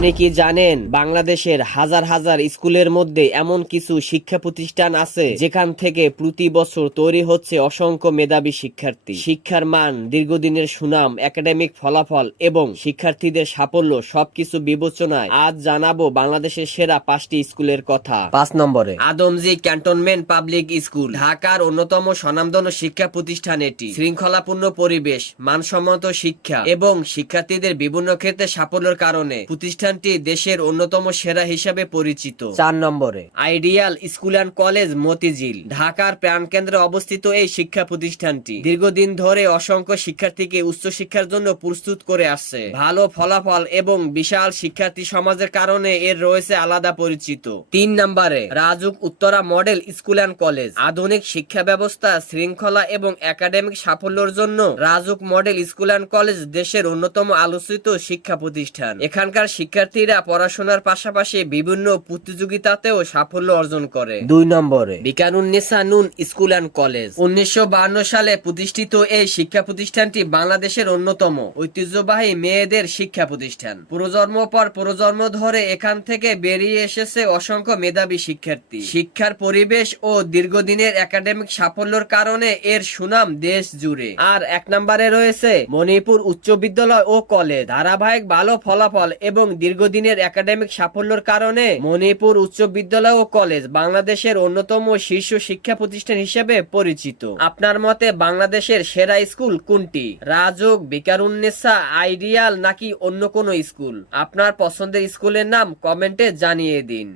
আপনি কি জানেন বাংলাদেশের হাজার হাজার স্কুলের মধ্যে এমন কিছু শিক্ষা প্রতিষ্ঠান আছে যেখান থেকে প্রতি বছর তৈরি হচ্ছে অসংখ্য মেধাবী শিক্ষার্থী। শিক্ষার মান, দীর্ঘদিনের সুনাম, একাডেমিক ফলাফল এবং শিক্ষার্থীদের সাফল্য সবকিছু বিবেচনায় আজ জানাবো বাংলাদেশের সেরা 5টি স্কুলের কথা। 5 নম্বরে আদমজী ক্যান্টনমেন্ট পাবলিক স্কুল, ঢাকার অন্যতম স্বনামধন্য শিক্ষা প্রতিষ্ঠান। এটি শৃঙ্খলাপূর্ণ পরিবেশ, মানসম্মত শিক্ষা এবং শিক্ষার্থীদের বিভিন্ন ক্ষেত্রে সাফল্যের কারণে প্রতিষ্ঠানটি দেশের অন্যতম সেরা হিসাবে পরিচিত। 4 নম্বরে ideal school and college Motijheel, ঢাকার প্রাণকেন্দ্রে অবস্থিত এই শিক্ষা প্রতিষ্ঠানটি দীর্ঘদিন ধরে অসংখ্য শিক্ষার্থীকে উচ্চশিক্ষার জন্য প্রস্তুত করে আসছে। ভালো ফলাফল এবং বিশাল শিক্ষার্থী সমাজের কারণে এর রয়েছে আলাদা পরিচিত। 3 নম্বরে RAJUK Uttara model school and college, আধুনিক শিক্ষা ব্যবস্থা, শৃঙ্খলা এবং একাডেমিক সাফল্যের জন্য RAJUK model school and college দেশের অন্যতম আলোচিত শিক্ষা প্রতিষ্ঠান। এখানকার শিক্ষার্থীরা পড়াশোনার পাশাপাশি বিভিন্ন প্রতিযোগিতাতেও সাফল্য অর্জন করে। 2 নম্বরে বিকারুন্নেসা নূন স্কুল অ্যান্ড কলেজ, 1952 সালে প্রতিষ্ঠিত এই শিক্ষা প্রতিষ্ঠানটি বাংলাদেশের অন্যতম ঐতিহ্যবাহী মেয়েদের শিক্ষা প্রতিষ্ঠান। প্রজন্ম পর প্রজন্ম ধরে এখান থেকে বেরিয়ে এসেছে অসংখ্য মেধাবী শিক্ষার্থী। শিক্ষার পরিবেশ ও দীর্ঘদিনের একাডেমিক সাফল্যের কারণে এর সুনাম দেশ জুড়ে। আর 1 নম্বরে রয়েছে মণিপুর উচ্চ বিদ্যালয় ও কলেজ, ধারাবাহিক ভালো ফলাফল এবং দীর্ঘদিনের একাডেমিক সাফল্যের কারণে মণিপুর উচ্চ বিদ্যালয় ও কলেজ বাংলাদেশের অন্যতম শীর্ষ শিক্ষা প্রতিষ্ঠান হিসেবে পরিচিত। আপনার মতে বাংলাদেশের সেরা স্কুল কোনটি? রাজুক, বিকারুন্নেসা, আইডিয়াল নাকি অন্য কোনো স্কুল? আপনার পছন্দের স্কুলের নাম কমেন্টে জানিয়ে দিন।